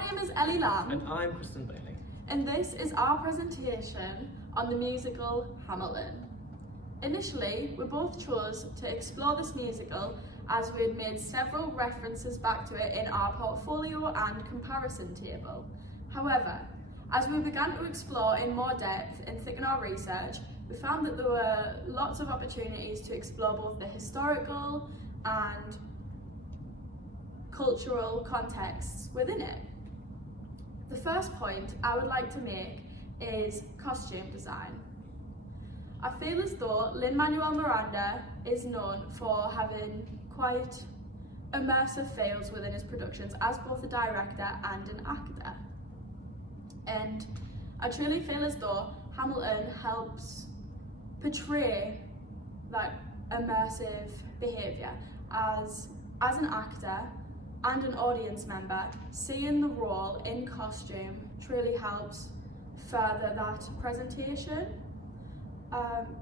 name is Ellie Lamb. And I'm Kristan. And this is our presentation on the musical Hamilton. Initially, we both chose to explore this musical as we had made several references back to it in our portfolio and comparison table. However, as we began to explore in more depth and thicken our research, we found that there were lots of opportunities to explore both the historical and cultural contexts within it. The first point I would like to make is costume design. I feel as though Lin-Manuel Miranda is known for having quite immersive feels within his productions as both a director and an actor. And I truly feel as though Hamilton helps portray that immersive behaviour as an actor and an audience member. Seeing the role in costume truly helps further that presentation.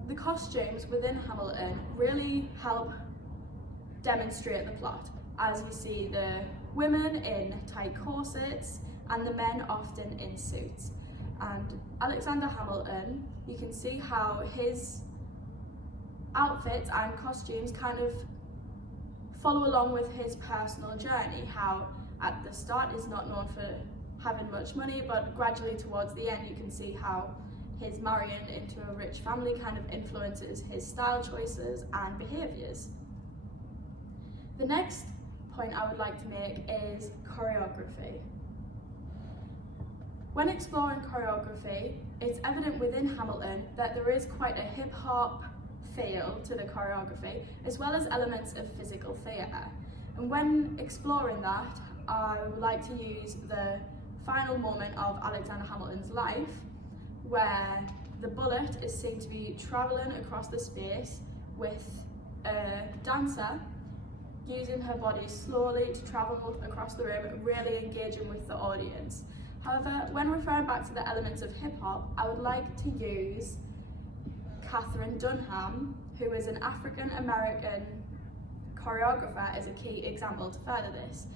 The costumes within Hamilton really help demonstrate the plot, as we see the women in tight corsets and the men often in suits. And Alexander Hamilton, you can see how his outfits and costumes kind of follow along with his personal journey, how at the start he's not known for having much money, but gradually towards the end you can see how his marrying into a rich family kind of influences his style choices and behaviours. The next point I would like to make is choreography. When exploring choreography, it's evident within Hamilton that there is quite a hip-hop feel to the choreography, as well as elements of physical theatre. And when exploring that, I would like to use the final moment of Alexander Hamilton's life, where the bullet is seen to be travelling across the space with a dancer using her body slowly to travel across the room, really engaging with the audience. However, when referring back to the elements of hip-hop, I would like to use Katherine Dunham, who is an African-American choreographer, as a key example to further this.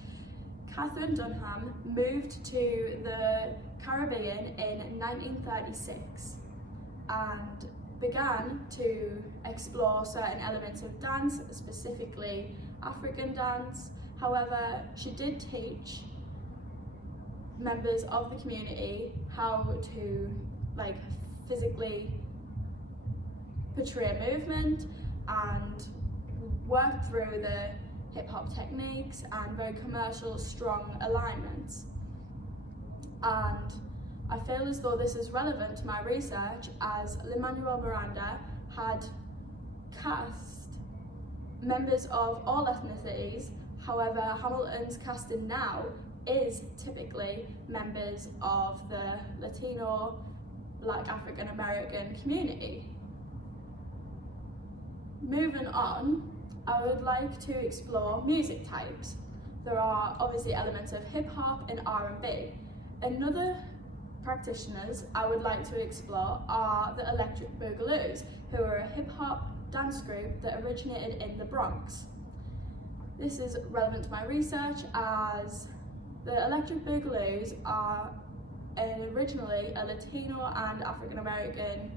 Katherine Dunham moved to the Caribbean in 1936 and began to explore certain elements of dance, specifically African dance. However, she did teach members of the community how to physically portray movement and work through the hip-hop techniques and very commercial, strong alignments. And I feel as though this is relevant to my research, as Lin-Manuel Miranda had cast members of all ethnicities. However, Hamilton's casting now is typically members of the Latino, Black African American community. Moving on, I would like to explore music types. There are obviously elements of hip-hop and R&B. Another practitioners I would like to explore are the Electric Boogaloo's, who are a hip-hop dance group that originated in the Bronx. This is relevant to my research, as the Electric Boogaloo's are originally a Latino and African American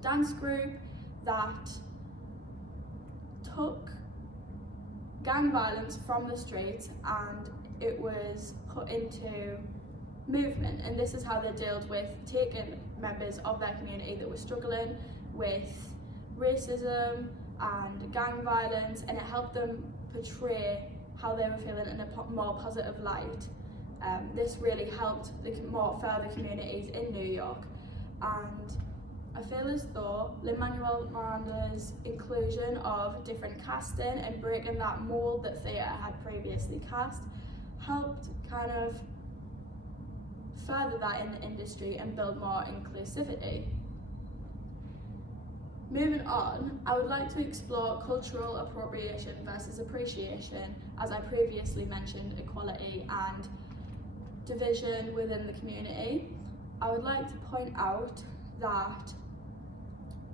dance group that took gang violence from the streets and it was put into movement, and this is how they dealt with taking members of their community that were struggling with racism and gang violence, and it helped them portray how they were feeling in a more positive light. This really helped the more further communities in New York, and I feel as though Lin-Manuel Miranda's inclusion of different casting and breaking that mould that theatre had previously cast helped kind of further that in the industry and build more inclusivity. Moving on, I would like to explore cultural appropriation versus appreciation, as I previously mentioned equality and division within the community. I would like to point out that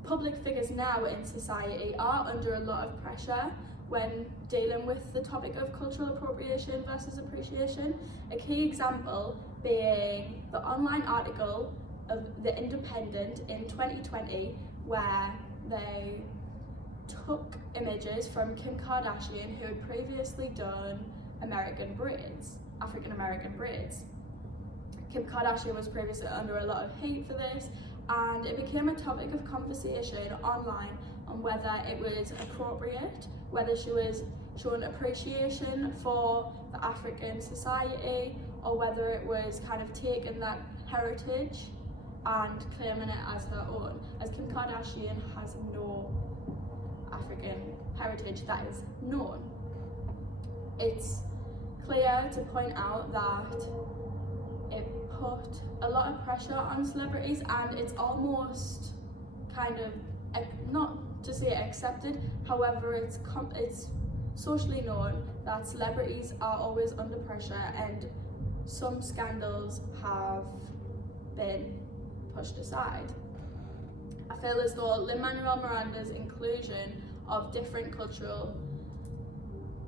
public figures now in society are under a lot of pressure when dealing with the topic of cultural appropriation versus appreciation. A key example being the online article of The Independent in 2020, where they took images from Kim Kardashian, who had previously done African American braids. Kim Kardashian was previously under a lot of hate for this, and it became a topic of conversation online on whether it was appropriate, whether she was showing appreciation for the African society, or whether it was kind of taking that heritage and claiming it as her own, as Kim Kardashian has no African heritage that is known. It's clear to point out that it put a lot of pressure on celebrities, and it's almost kind of, not to say accepted, however it's socially known that celebrities are always under pressure, and some scandals have been pushed aside. I feel as though Lin-Manuel Miranda's inclusion of different cultural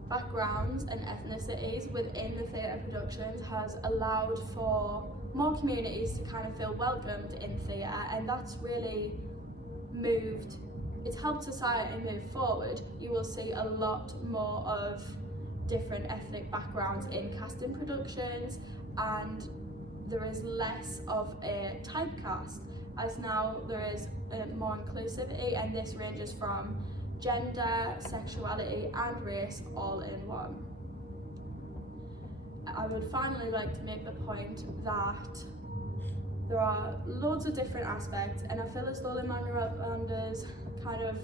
backgrounds and ethnicities within the theatre productions has allowed for more communities to kind of feel welcomed in theatre, and that's really it's helped society move forward. You will see a lot more of different ethnic backgrounds in casting productions, and there is less of a typecast, as now there is more inclusivity, and this ranges from gender, sexuality and race all in one. I would finally like to make the point that there are loads of different aspects, and I feel as though Lin-Manuel Miranda's kind of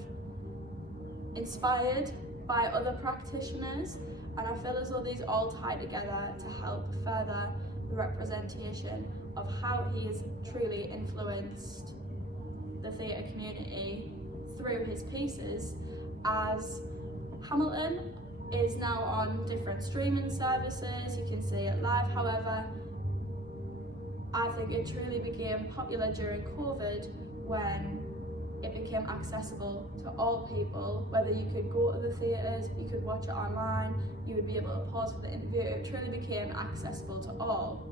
inspired by other practitioners, and I feel as though these all tie together to help further the representation of how he has truly influenced the theatre community through his pieces, as Hamilton is now on different streaming services, you can see it live. However, I think it truly became popular during COVID when it became accessible to all people, whether you could go to the theatres, you could watch it online, you would be able to pause for the interview. It truly became accessible to all.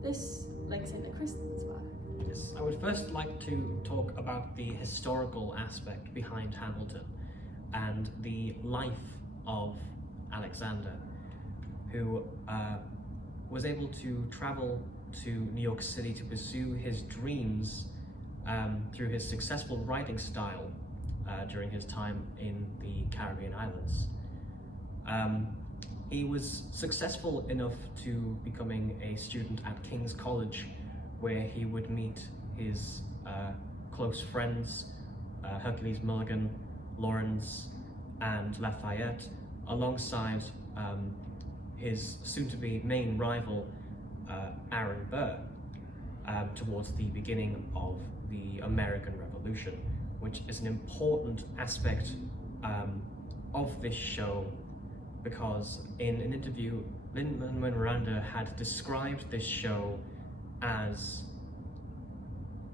This links into Kristan's work. Yes, I would first like to talk about the historical aspect behind Hamilton and the life of Alexander, who was able to travel to New York City to pursue his dreams through his successful writing style during his time in the Caribbean islands. He was successful enough to becoming a student at King's College, where he would meet his close friends, Hercules Mulligan, Lawrence, and Lafayette, alongside his soon-to-be main rival, Aaron Burr, towards the beginning of the American Revolution, which is an important aspect of this show, because in an interview, Lin-Manuel Miranda had described this show as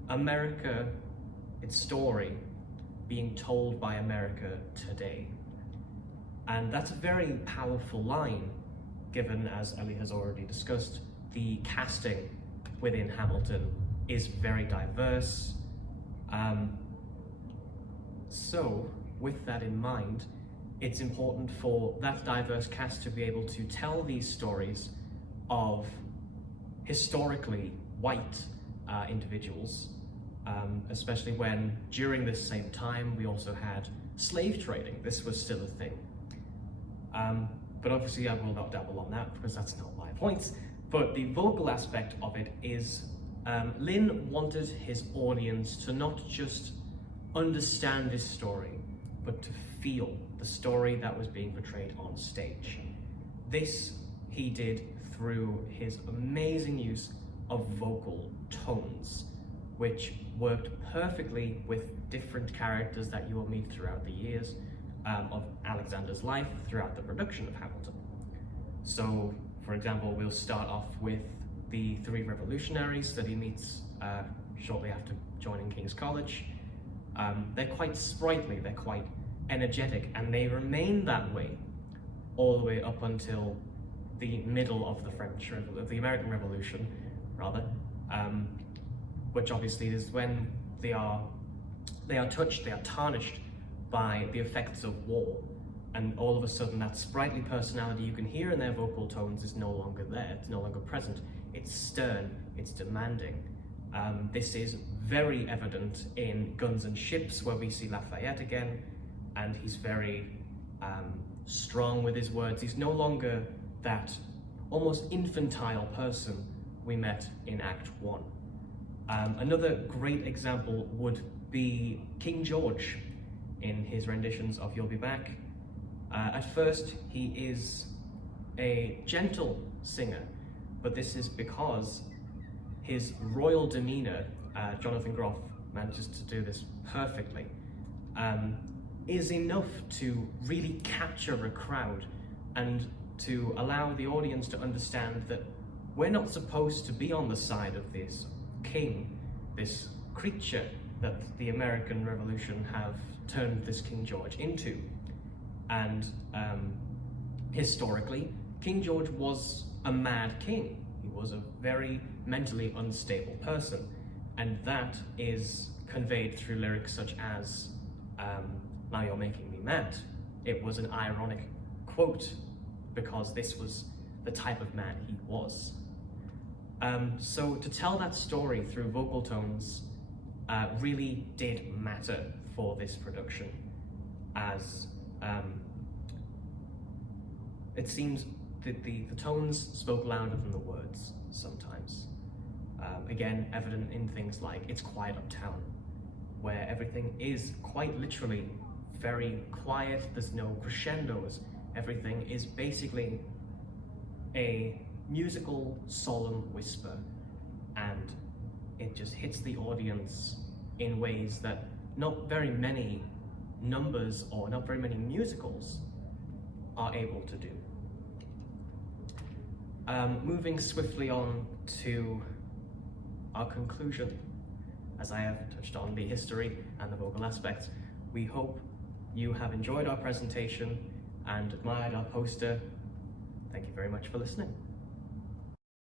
America, its story, being told by America today. And that's a very powerful line, given, as Ellie has already discussed, the casting within Hamilton is very diverse. So, with that in mind, it's important for that diverse cast to be able to tell these stories of historically white individuals, especially when during this same time we also had slave trading. This was still a thing. But obviously I will not dabble on that because that's not my point. But the vocal aspect of it is Lin wanted his audience to not just understand this story, but to feel the story that was being portrayed on stage. This he did through his amazing use of vocal tones, which worked perfectly with different characters that you will meet throughout the years of Alexander's life throughout the production of Hamilton. So, for example, we'll start off with the three revolutionaries that he meets shortly after joining King's College. They're quite sprightly, they're quite energetic, and they remain that way all the way up until the middle of the American Revolution, rather, which obviously is when they are touched, they are tarnished by the effects of war, and all of a sudden that sprightly personality you can hear in their vocal tones is no longer there, it's no longer present, it's stern, it's demanding. This is very evident in Guns and Ships, where we see Lafayette again, and he's very strong with his words. He's no longer that almost infantile person we met in Act 1. Another great example would be King George in his renditions of You'll Be Back. At first, he is a gentle singer, but this is because his royal demeanor, Jonathan Groff manages to do this perfectly, is enough to really capture a crowd and to allow the audience to understand that we're not supposed to be on the side of this king, this creature that the American Revolution have turned this King George into. And historically, King George was a mad king. He was a very mentally unstable person, and that is conveyed through lyrics such as Now You're Making Me Mad. It was an ironic quote because this was the type of man he was. So to tell that story through vocal tones really did matter for this production, as it seems that the tones spoke louder than the words sometimes. Again, evident in things like It's Quiet Uptown, where everything is quite literally very quiet, there's no crescendos, everything is basically a musical solemn whisper, and it just hits the audience in ways that not very many numbers or not very many musicals are able to do. Moving swiftly on to our conclusion, as I have touched on the history and the vocal aspects, we hope you have enjoyed our presentation and admired our poster. Thank you very much for listening.